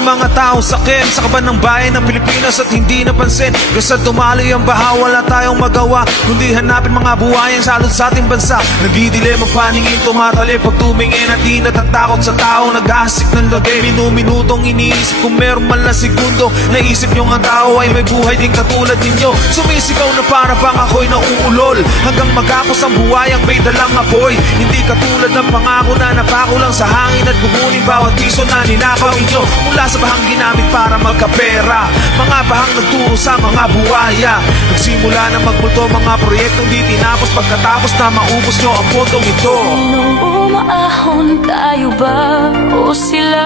ng mga taong sakim sa kaban ng bayan ng Pilipinas at hindi napansin. Kasi tumaloy ang baha, wala tayong magawa kundi hanapin mga buhayan salot sa ating bansa. Nagdidilim ang paningin, tumatali pag tumingin at di natatakot sa taong nag-aasik ng lagay. Minu-minutong iniisip kung meron man lang segundo naisip nyo ang tao ay may buhay din katulad ninyo. Sumisigaw na para bang ako'y nauulol hanggang magkapos ang buhayang may dalang apoy. Hindi katulad ng pangako na napako lang sa hangin at kukunin bawat piso na ninakaw inyo mula sa bahang ginamit para magkapera. Mga bahang nagturo sa mga buhaya, nagsimula na magmulto mga proyektong di tinapos pagkatapos na maubos nyo ang pondong ito. Nung umaahon tayo ba o sila?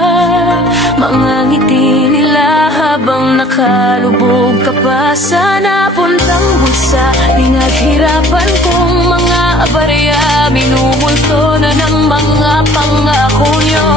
Mga ngiti nila habang nakalubog ka pa sa napuntang bulsa. Pinaghirapan kong mga abarya, minumulto na ng mga pangako nyo.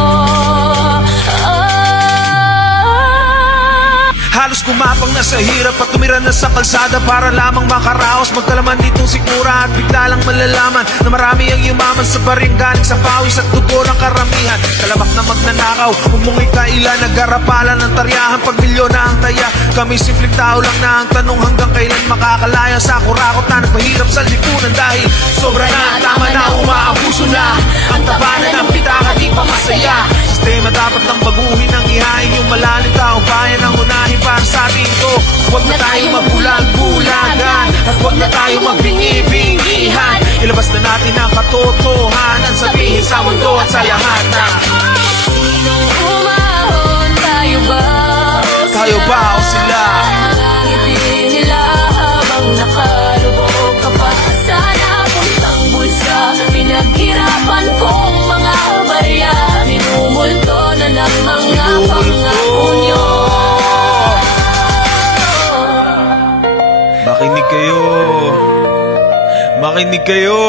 Halos kumapang na sa hirap at tumira na sa kalsada para lamang makaraos. Magkalaman ditong sikmura at bigla lang malalaman na marami ang yumaman sa baring galing sa pawis at dugo ng karamihan. Kalabak na magnanakaw, umungi kaila, nag-arapalan ng taryahan pag milyon na ang taya. Kami simpleng tao lang na ang tanong hanggang kailan makakalaya sa kurakot na nagpahirap sa lipunan dahil sobra na, tama na, umaabuso na. Ang tabanan ng pitaka di pa masaya. Sistema dapat lang baguhin ang ihain yung malalim taong bayan ang unahin para sa atin to. Huwag na tayong magbulag-bulagan at huwag na tayong magbingi-bingihan. Ilabas na natin ang katotohanan, sabihin sa mundo at sa lahat na Nung umahon tayo ba o sila? Ngiti nila habang nakalubog ka pa sa napuntang bulsa. Pinaghirapan kong mga barya, minumulto na ng mga pangako nyo. Makinig kayo.